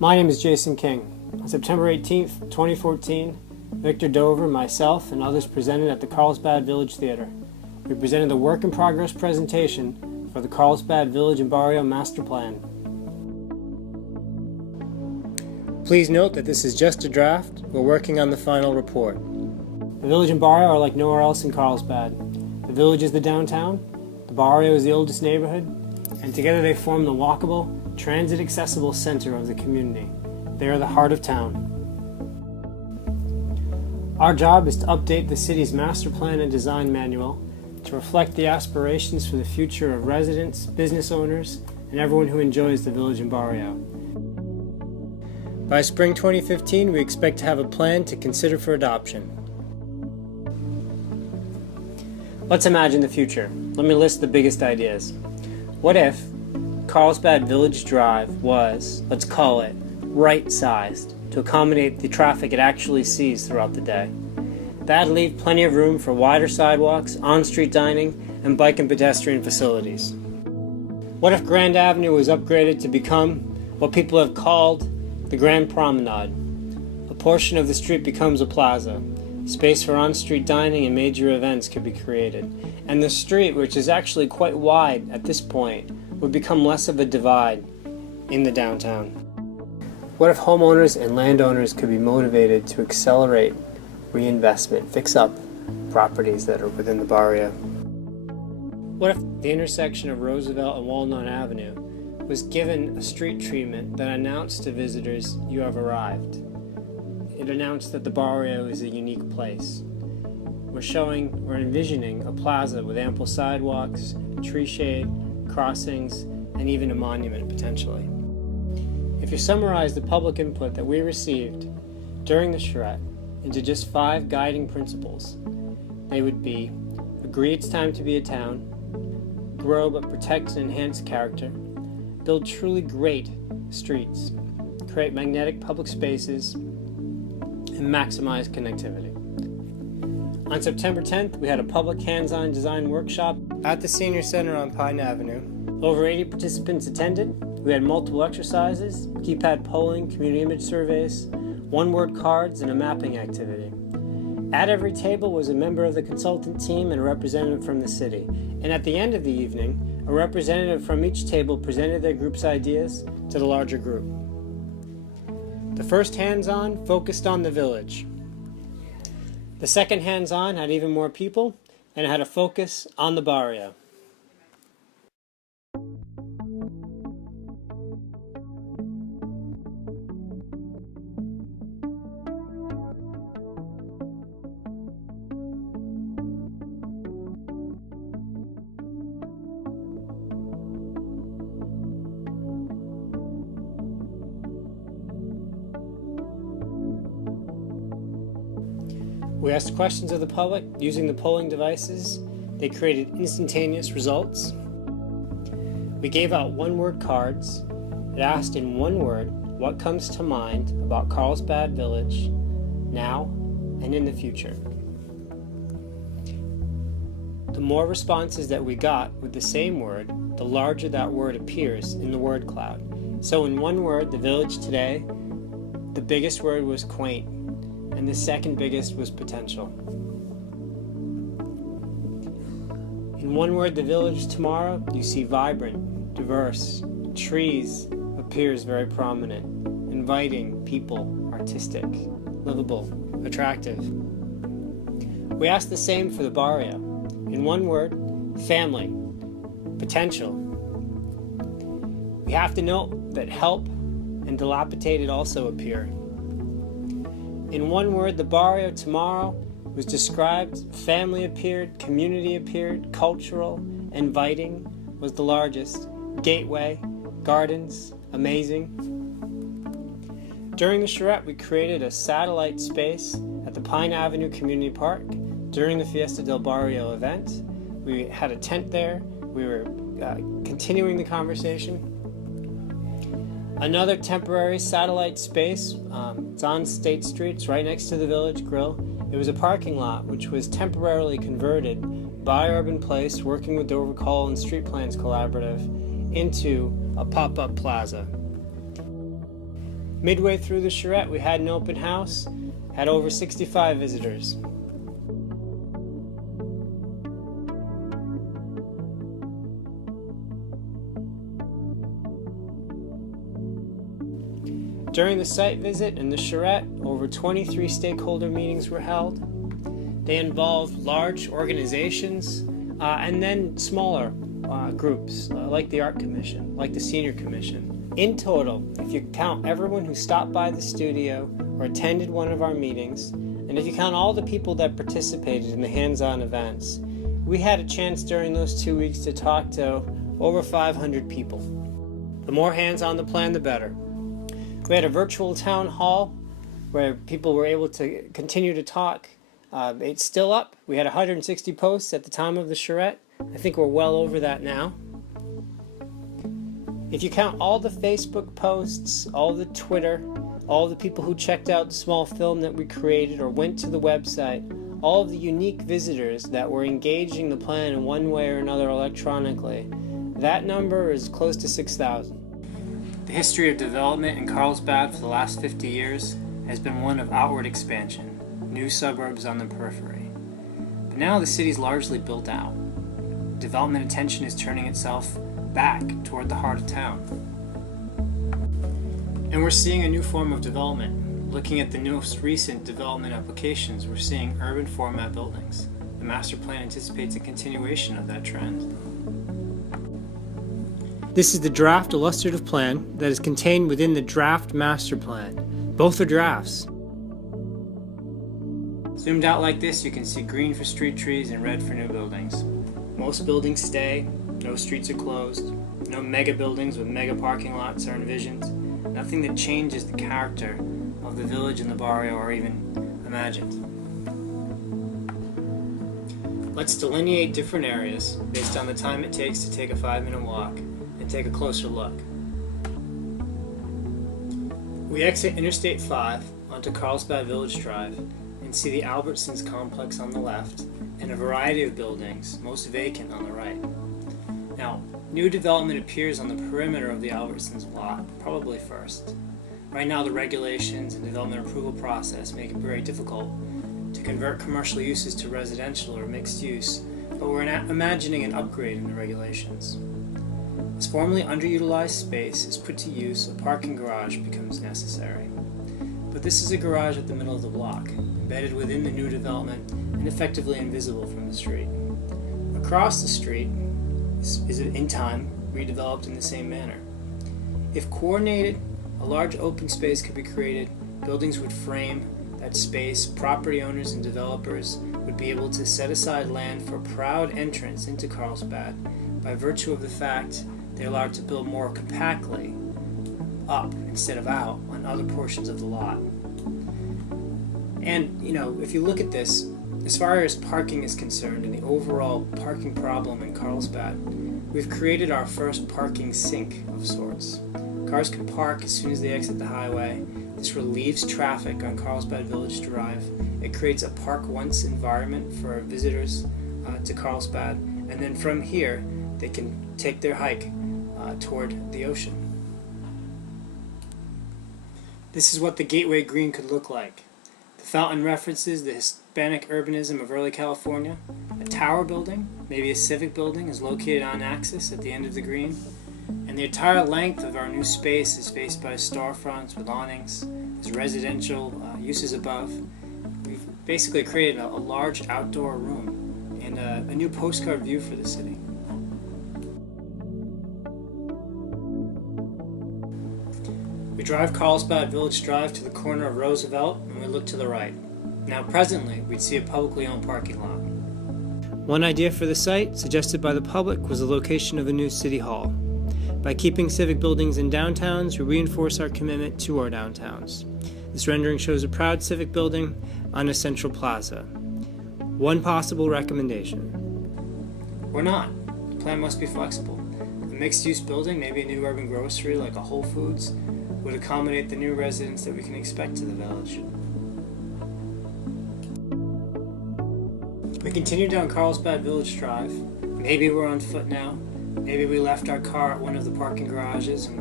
My name is Jason King. On September 18th, 2014, Victor Dover, myself, and others presented at the Carlsbad Village Theater. We presented the work-in-progress presentation for the Carlsbad Village and Barrio Master Plan. Please note that this is just a draft. We're working on the final report. The Village and Barrio are like nowhere else in Carlsbad. The Village is the downtown, the Barrio is the oldest neighborhood, and together they form the walkable, transit-accessible center of the community. They are the heart of town. Our job is to update the city's master plan and design manual to reflect the aspirations for the future of residents, business owners, and everyone who enjoys the Village and Barrio. By spring 2015, we expect to have a plan to consider for adoption. Let's imagine the future. Let me list the biggest ideas. What if Carlsbad Village Drive was, let's call it, right-sized to accommodate the traffic it actually sees throughout the day? That'd leave plenty of room for wider sidewalks, on-street dining, and bike and pedestrian facilities. What if Grand Avenue was upgraded to become what people have called the Grand Promenade? A portion of the street becomes a plaza. Space for on-street dining and major events could be created. And the street, which is actually quite wide at this point, would become less of a divide in the downtown. What if homeowners and landowners could be motivated to accelerate reinvestment, fix up properties that are within the barrio? What if the intersection of Roosevelt and Walnut Avenue was given a street treatment that announced to visitors, you have arrived? It announced that the barrio is a unique place. We're envisioning a plaza with ample sidewalks, tree shade, crossings, and even a monument potentially. If you summarize the public input that we received during the charrette into just 5 guiding principles, they would be: agree it's time to be a town, grow but protect and enhance character, build truly great streets, create magnetic public spaces, and maximize connectivity. On September 10th, we had a public hands-on design workshop at the Senior Center on Pine Avenue. Over 80 participants attended. We had multiple exercises, keypad polling, community image surveys, one-word cards, and a mapping activity. At every table was a member of the consultant team and a representative from the city. And at the end of the evening, a representative from each table presented their group's ideas to the larger group. The first hands-on focused on the village. The second hands-on had even more people and had a focus on the barrio. We asked questions of the public using the polling devices. They created instantaneous results. We gave out one-word cards. It asked in one word what comes to mind about Carlsbad Village now and in the future. The more responses that we got with the same word, the larger that word appears in the word cloud. So in one word, the village today, the biggest word was quaint, and the second biggest was potential. In one word, the village tomorrow, you see vibrant, diverse, trees appears very prominent, inviting, people, artistic, livable, attractive. We asked the same for the barrio. In one word, family, potential. We have to note that help and dilapidated also appear. In one word, the barrio tomorrow was described, family appeared, community appeared, cultural, inviting was the largest, gateway, gardens, amazing. During the charrette, we created a satellite space at the Pine Avenue Community Park. During the Fiesta del Barrio event, we had a tent there. We were continuing the conversation. Another temporary satellite space, it's on State Street, it's right next to the Village Grill. It was a parking lot which was temporarily converted by Urban Place, working with Dover Call and Street Plans Collaborative, into a pop-up plaza. Midway through the charrette, we had an open house, had over 65 visitors. During the site visit and the charrette, over 23 stakeholder meetings were held. They involved large organizations and then smaller groups like the Art Commission, like the Senior Commission. In total, if you count everyone who stopped by the studio or attended one of our meetings, and if you count all the people that participated in the hands-on events, we had a chance during those 2 weeks to talk to over 500 people. The more hands on the plan, the better. We had a virtual town hall where people were able to continue to talk. It's still up. We had 160 posts at the time of the charrette. I think we're well over that now. If you count all the Facebook posts, all the Twitter, all the people who checked out the small film that we created or went to the website, all of the unique visitors that were engaging the plan in one way or another electronically, that number is close to 6,000. The history of development in Carlsbad for the last 50 years has been one of outward expansion, new suburbs on the periphery. But now the city's largely built out. Development attention is turning itself back toward the heart of town. And we're seeing a new form of development. Looking at the most recent development applications, we're seeing urban format buildings. The master plan anticipates a continuation of that trend. This is the draft illustrative plan that is contained within the draft master plan. Both are drafts. Zoomed out like this, you can see green for street trees and red for new buildings. Most buildings stay, no streets are closed, no mega buildings with mega parking lots are envisioned, nothing that changes the character of the village and the barrio are even imagined. Let's delineate different areas based on the time it takes to take a 5-minute walk and take a closer look. We exit Interstate 5 onto Carlsbad Village Drive and see the Albertsons complex on the left and a variety of buildings, most vacant, on the right. Now, new development appears on the perimeter of the Albertsons lot, probably first. Right now, the regulations and development approval process make it very difficult to convert commercial uses to residential or mixed use, but we're imagining an upgrade in the regulations. As formerly underutilized space is put to use, a parking garage becomes necessary. But this is a garage at the middle of the block, embedded within the new development and effectively invisible from the street. Across the street is in time redeveloped in the same manner. If coordinated, a large open space could be created, buildings would frame that space, property owners and developers would be able to set aside land for proud entrance into Carlsbad by virtue of the fact they're allowed to build more compactly up instead of out on other portions of the lot. And, if you look at this, as far as parking is concerned and the overall parking problem in Carlsbad, we've created our first parking sink of sorts. Cars can park as soon as they exit the highway. This relieves traffic on Carlsbad Village Drive. It creates a park once environment for visitors to Carlsbad, and then from here they can take their hike toward the ocean. This is what the Gateway Green could look like. The fountain references the Hispanic urbanism of early California. A tower building, maybe a civic building, is located on axis at the end of the green. And the entire length of our new space is faced by storefronts with awnings. There's residential uses above. We've basically created a large outdoor room and a new postcard view for the city. We drive Carlsbad Village Drive to the corner of Roosevelt and we look to the right. Now presently, we'd see a publicly owned parking lot. One idea for the site, suggested by the public, was the location of a new city hall. By keeping civic buildings in downtowns, we reinforce our commitment to our downtowns. This rendering shows a proud civic building on a central plaza. One possible recommendation. Or not. The plan must be flexible. A mixed-use building, maybe a new urban grocery like a Whole Foods, would accommodate the new residents that we can expect to the village. We continue down Carlsbad Village Drive. Maybe we're on foot now. Maybe we left our car at one of the parking garages and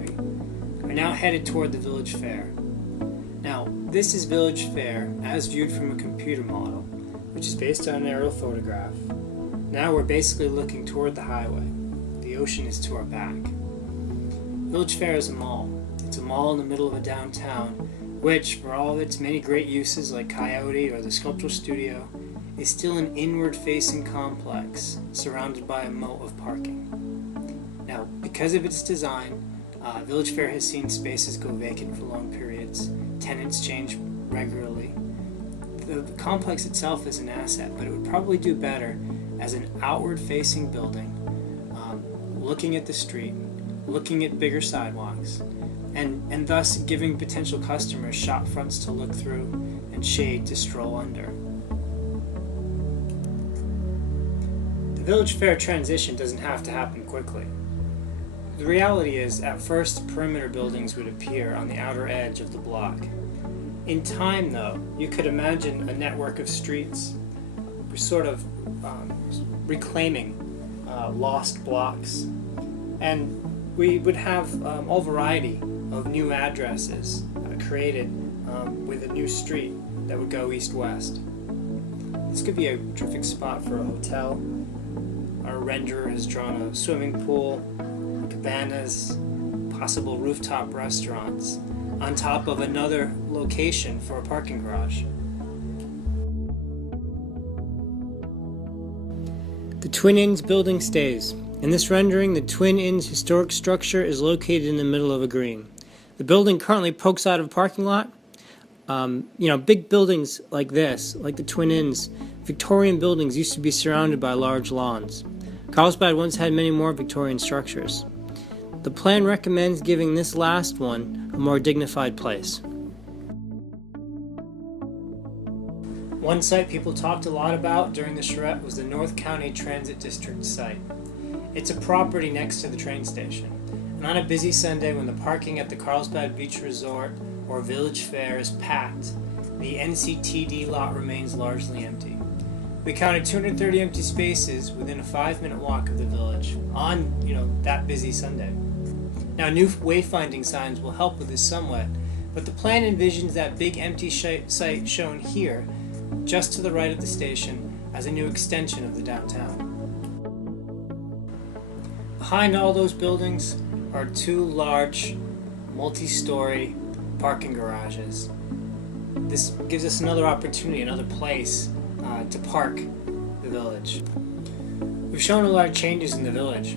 we are now headed toward the village fair. This is Village Fair as viewed from a computer model, which is based on an aerial photograph. Now we're basically looking toward the highway. The ocean is to our back. Village Fair is a mall. It's a mall in the middle of a downtown, which, for all of its many great uses like Coyote or the Sculptural Studio, is still an inward-facing complex surrounded by a moat of parking. Now, because of its design, Village Fair has seen spaces go vacant for long periods. Tenants change regularly. The complex itself is an asset, but it would probably do better as an outward-facing building, looking at the street, looking at bigger sidewalks, and thus giving potential customers shop fronts to look through and shade to stroll under. The Village Fair transition doesn't have to happen quickly. The reality is, at first, perimeter buildings would appear on the outer edge of the block. In time, though, you could imagine a network of streets sort of reclaiming lost blocks. And we would have all variety of new addresses created with a new street that would go east-west. This could be a terrific spot for a hotel. Our renderer has drawn a swimming pool, cabanas, possible rooftop restaurants, on top of another location for a parking garage. The Twin Inns building stays. In this rendering, the Twin Inns historic structure is located in the middle of a green. The building currently pokes out of a parking lot. Big buildings like this, like the Twin Inns, Victorian buildings used to be surrounded by large lawns. Carlsbad once had many more Victorian structures. The plan recommends giving this last one a more dignified place. One site people talked a lot about during the charrette was the North County Transit District site. It's a property next to the train station, and on a busy Sunday when the parking at the Carlsbad Beach Resort or Village Fair is packed, the NCTD lot remains largely empty. We counted 230 empty spaces within a 5-minute walk of the village on, that busy Sunday. Now, new wayfinding signs will help with this somewhat, but the plan envisions that big empty site shown here, just to the right of the station, as a new extension of the downtown. Behind all those buildings are 2 large, multi-story parking garages. This gives us another opportunity, another place to park the village. We've shown a lot of changes in the village.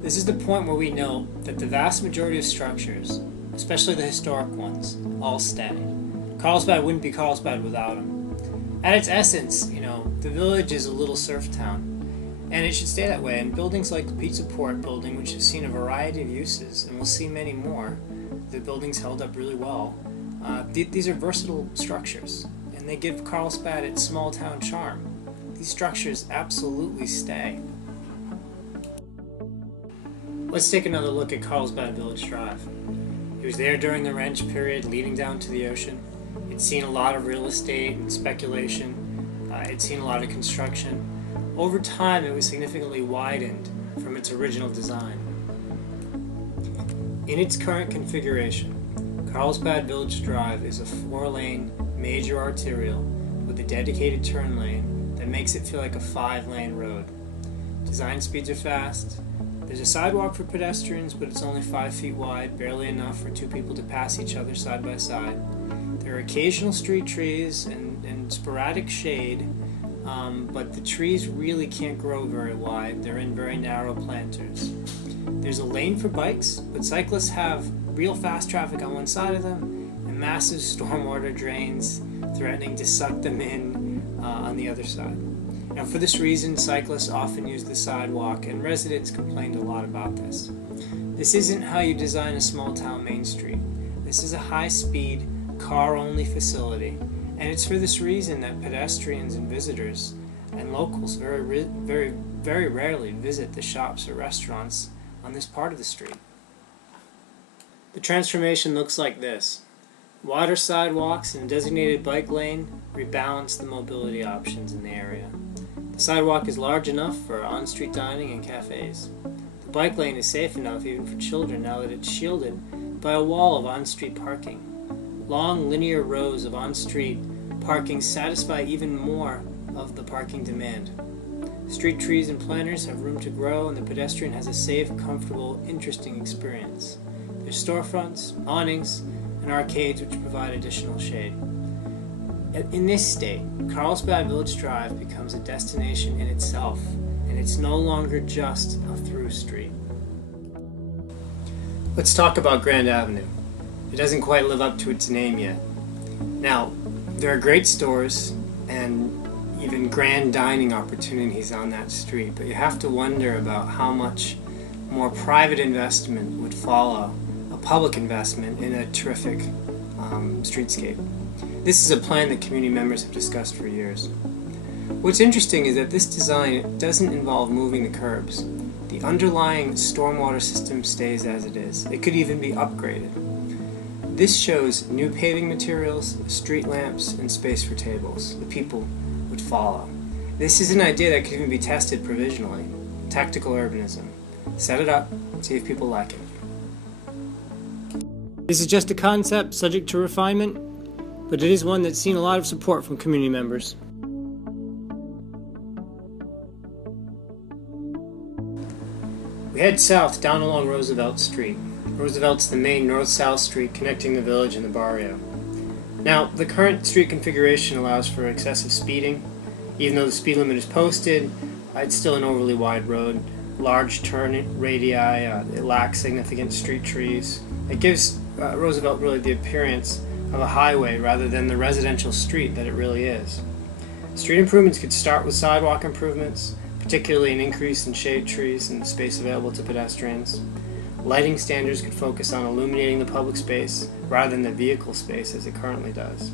This is the point where we know that the vast majority of structures, especially the historic ones, all stay. Carlsbad wouldn't be Carlsbad without them. At its essence, the village is a little surf town, and it should stay that way. And buildings like the Pizza Port building, which have seen a variety of uses, and we'll see many more, the buildings held up really well. These are versatile structures, and they give Carlsbad its small town charm. These structures absolutely stay. Let's take another look at Carlsbad Village Drive. It was there during the wrench period leading down to the ocean. It's seen a lot of real estate and speculation. It's seen a lot of construction. Over time, it was significantly widened from its original design. In its current configuration, Carlsbad Village Drive is a 4-lane major arterial with a dedicated turn lane that makes it feel like a 5-lane road. Design speeds are fast. There's a sidewalk for pedestrians, but it's only 5 feet wide, barely enough for 2 people to pass each other side by side. There are occasional street trees and sporadic shade, but the trees really can't grow very wide. They're in very narrow planters. There's a lane for bikes, but cyclists have real fast traffic on one side of them and massive stormwater drains threatening to suck them in on the other side. Now, for this reason, cyclists often use the sidewalk, and residents complained a lot about this. This isn't how you design a small-town Main Street. This is a high-speed, car-only facility, and it's for this reason that pedestrians and visitors and locals very rarely visit the shops or restaurants on this part of the street. The transformation looks like this. Wider sidewalks and a designated bike lane rebalance the mobility options in the area. The sidewalk is large enough for on-street dining and cafes. The bike lane is safe enough even for children now that it's shielded by a wall of on-street parking. Long linear rows of on-street parking satisfy even more of the parking demand. Street trees and planters have room to grow, and the pedestrian has a safe, comfortable, interesting experience. There's storefronts, awnings, and arcades which provide additional shade. In this state, Carlsbad Village Drive becomes a destination in itself, and it's no longer just a through street. Let's talk about Grand Avenue. It doesn't quite live up to its name yet. Now, there are great stores and even grand dining opportunities on that street, but you have to wonder about how much more private investment would follow a public investment in a terrific streetscape. This is a plan that community members have discussed for years. What's interesting is that this design doesn't involve moving the curbs. The underlying stormwater system stays as it is. It could even be upgraded. This shows new paving materials, street lamps, and space for tables. The people would follow. This is an idea that could even be tested provisionally. Tactical urbanism. Set it up, see if people like it. This is just a concept subject to refinement, but it is one that's seen a lot of support from community members. We head south down along Roosevelt Street. Roosevelt's the main north-south street connecting the village and the barrio. Now, the current street configuration allows for excessive speeding. Even though the speed limit is posted, it's still an overly wide road. Large turn radii, it lacks significant street trees. It gives Roosevelt really the appearance of a highway rather than the residential street that it really is. Street improvements could start with sidewalk improvements, particularly an increase in shade trees and space available to pedestrians. Lighting standards could focus on illuminating the public space rather than the vehicle space as it currently does.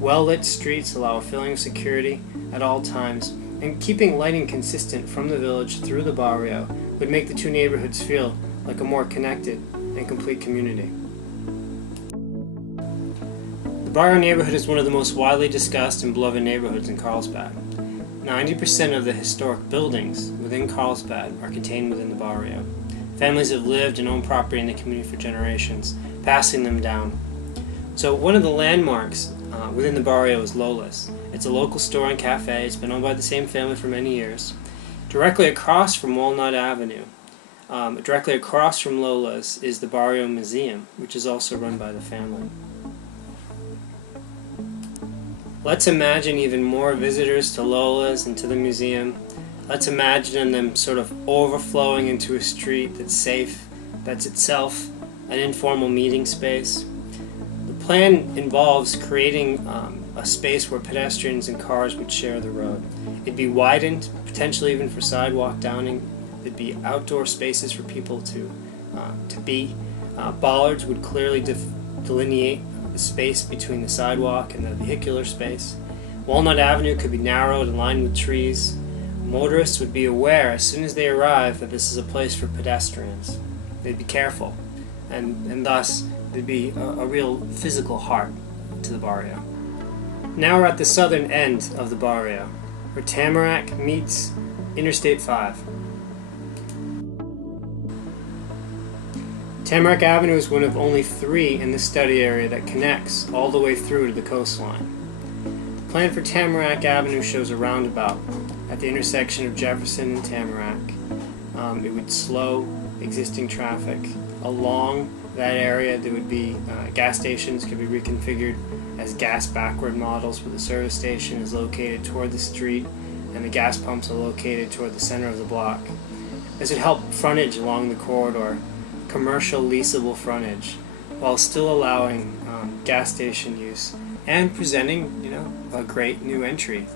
Well-lit streets allow a feeling of security at all times, and keeping lighting consistent from the village through the barrio would make the two neighborhoods feel like a more connected and complete community. The barrio neighborhood is one of the most widely discussed and beloved neighborhoods in Carlsbad. 90% of the historic buildings within Carlsbad are contained within the barrio. Families have lived and owned property in the community for generations, passing them down. So one of the landmarks within the barrio is Lola's. It's a local store and cafe. It's been owned by the same family for many years. Directly across from Walnut Avenue, directly across from Lola's, is the Barrio Museum, which is also run by the family. Let's imagine even more visitors to Lola's and to the museum. Let's imagine them sort of overflowing into a street that's safe, that's itself an informal meeting space. The plan involves creating a space where pedestrians and cars would share the road. It'd be widened, potentially even for sidewalk downing. There'd be outdoor spaces for people to be. Bollards would clearly delineate the space between the sidewalk and the vehicular space. Walnut Avenue could be narrowed and lined with trees. Motorists would be aware as soon as they arrive that this is a place for pedestrians. They'd be careful, and thus there'd be a real physical heart to the barrio. Now we're at the southern end of the barrio, where Tamarack meets Interstate 5. Tamarack Avenue is one of only 3 in the study area that connects all the way through to the coastline. The plan for Tamarack Avenue shows a roundabout at the intersection of Jefferson and Tamarack. It would slow existing traffic. Along that area there would be gas stations could be reconfigured as gas backward models, where the service station is located toward the street and the gas pumps are located toward the center of the block. This would help frontage along the corridor, commercial leasable frontage, while still allowing gas station use and presenting, a great new entry.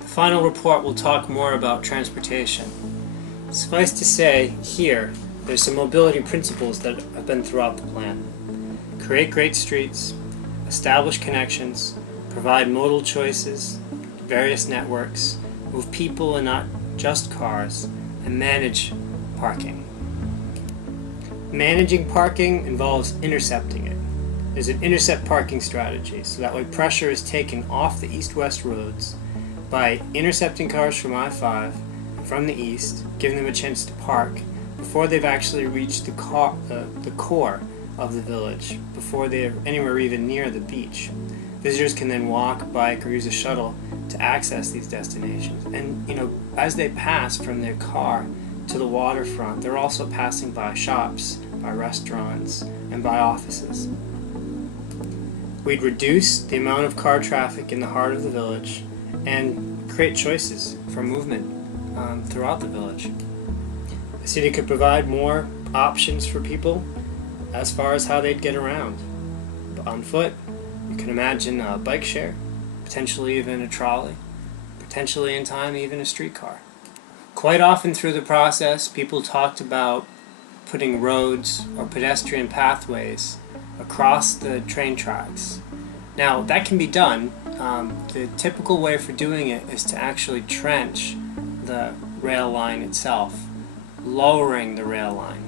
The final report will talk more about transportation. Suffice to say, here, there's some mobility principles that have been throughout the plan. Create great streets, establish connections, provide modal choices, various networks, move people and not just cars, and manage parking. Managing parking involves intercepting it. There's an intercept parking strategy, so that way pressure is taken off the east-west roads by intercepting cars from I-5 from the east, giving them a chance to park before they've actually reached the core of the village before they're anywhere even near the beach. Visitors can then walk, bike, or use a shuttle to access these destinations. And as they pass from their car to the waterfront, they're also passing by shops, by restaurants, and by offices. We'd reduce the amount of car traffic in the heart of the village and create choices for movement throughout the village. The city could provide more options for people as far as how they'd get around. On foot, you can imagine a bike share, potentially even a trolley, potentially in time even a streetcar. Quite often through the process, people talked about putting roads or pedestrian pathways across the train tracks. Now, that can be done. The typical way for doing it is to actually trench the rail line itself, lowering the rail line.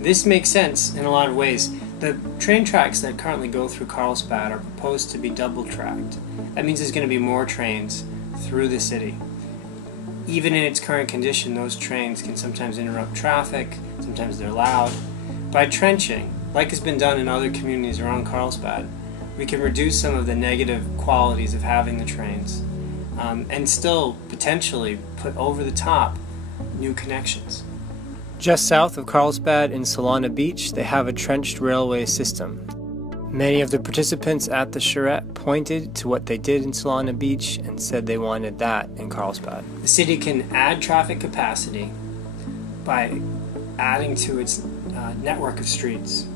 This makes sense in a lot of ways. The train tracks that currently go through Carlsbad are proposed to be double-tracked. That means there's going to be more trains through the city. Even in its current condition, those trains can sometimes interrupt traffic, sometimes they're loud. By trenching, like has been done in other communities around Carlsbad, we can reduce some of the negative qualities of having the trains and still potentially put over the top new connections. Just south of Carlsbad in Solana Beach, they have a trenched railway system. Many of the participants at the charrette pointed to what they did in Solana Beach and said they wanted that in Carlsbad. The city can add traffic capacity by adding to its network of streets.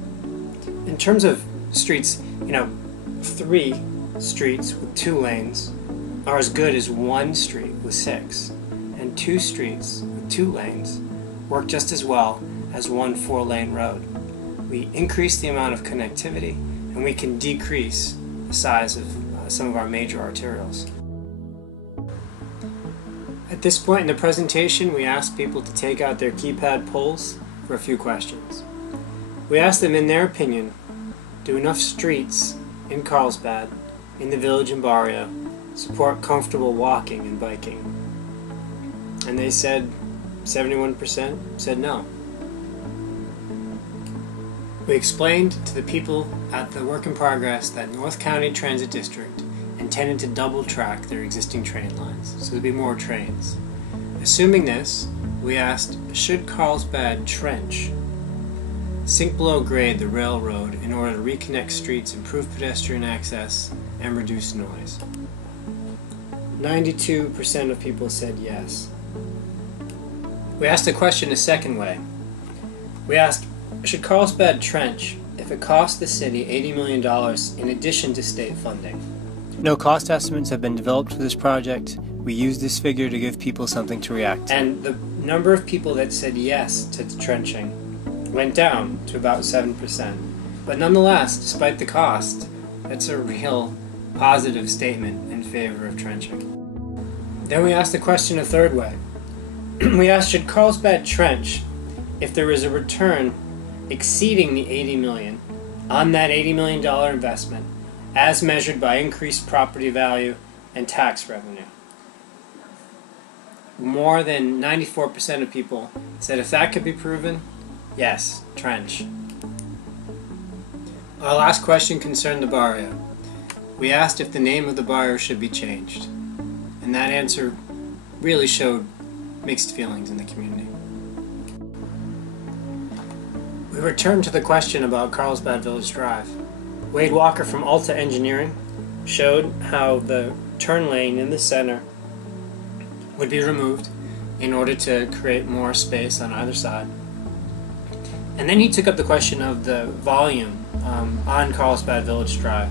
In terms of streets, 3 streets with 2 lanes are as good as 1 street with 6, and 2 streets with 2 lanes work just as well as 1 4-lane road. We increase the amount of connectivity, and we can decrease the size of some of our major arterials. At this point in the presentation, we asked people to take out their keypad polls for a few questions. We asked them, in their opinion, do enough streets in Carlsbad, in the village and barrio, support comfortable walking and biking? And they said 71% said no. We explained to the people at the work in progress that North County Transit District intended to double track their existing train lines, so there'd be more trains. Assuming this, we asked, should Carlsbad trench, sink below grade the railroad in order to reconnect streets, improve pedestrian access, and reduce noise? 92% of people said yes. We asked the question a second way. We asked, should Carlsbad trench if it cost the city $80 million in addition to state funding? No cost estimates have been developed for this project. We used this figure to give people something to react to. And the number of people that said yes to trenching went down to about 7%. But nonetheless, despite the cost, that's a real positive statement in favor of trenching. Then we asked the question a third way. We asked, should Carlsbad trench if there is a return exceeding the $80 million on that $80 million investment as measured by increased property value and tax revenue? More than 94% of people said if that could be proven, yes, trench. Our last question concerned the barrio. We asked if the name of the barrio should be changed, and that answer really showed mixed feelings in the community. We returned to the question about Carlsbad Village Drive. Wade Walker from Alta Engineering showed how the turn lane in the center would be removed in order to create more space on either side. And then he took up the question of the volume on Carlsbad Village Drive.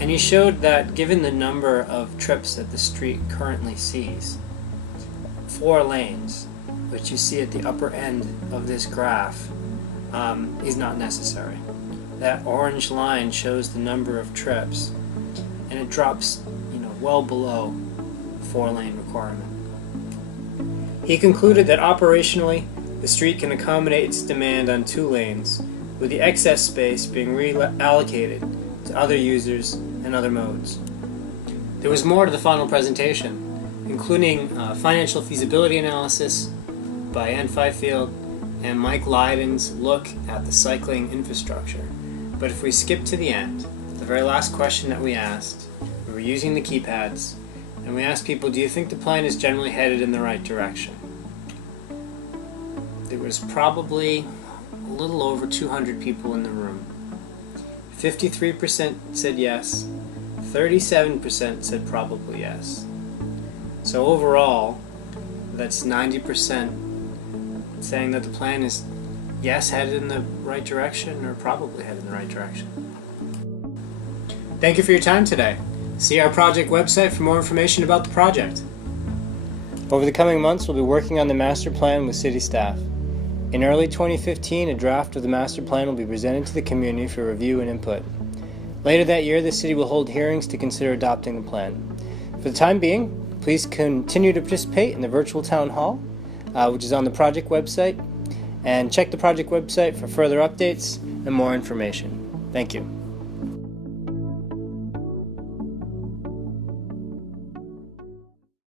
And he showed that given the number of trips that the street currently sees, 4 lanes, which you see at the upper end of this graph, is not necessary. That orange line shows the number of trips, and it drops, well below 4-lane requirement. He concluded that operationally, the street can accommodate its demand on 2 lanes, with the excess space being reallocated to other users and other modes. There was more to the final presentation, including financial feasibility analysis by Ann Fifield, and Mike Lydon's look at the cycling infrastructure. But if we skip to the end, the very last question that we asked, we were using the keypads, and we asked people, do you think the plan is generally headed in the right direction? There was probably a little over 200 people in the room. 53% said yes, 37% said probably yes. So overall, that's 90% saying that the plan is yes, headed in the right direction, or probably headed in the right direction. Thank you for your time today. See our project website for more information about the project. Over the coming months, we'll be working on the master plan with city staff. In early 2015, a draft of the master plan will be presented to the community for review and input. Later that year, the city will hold hearings to consider adopting the plan. For the time being, please continue to participate in the virtual town hall, which is on the project website, and check the project website for further updates and more information. Thank you.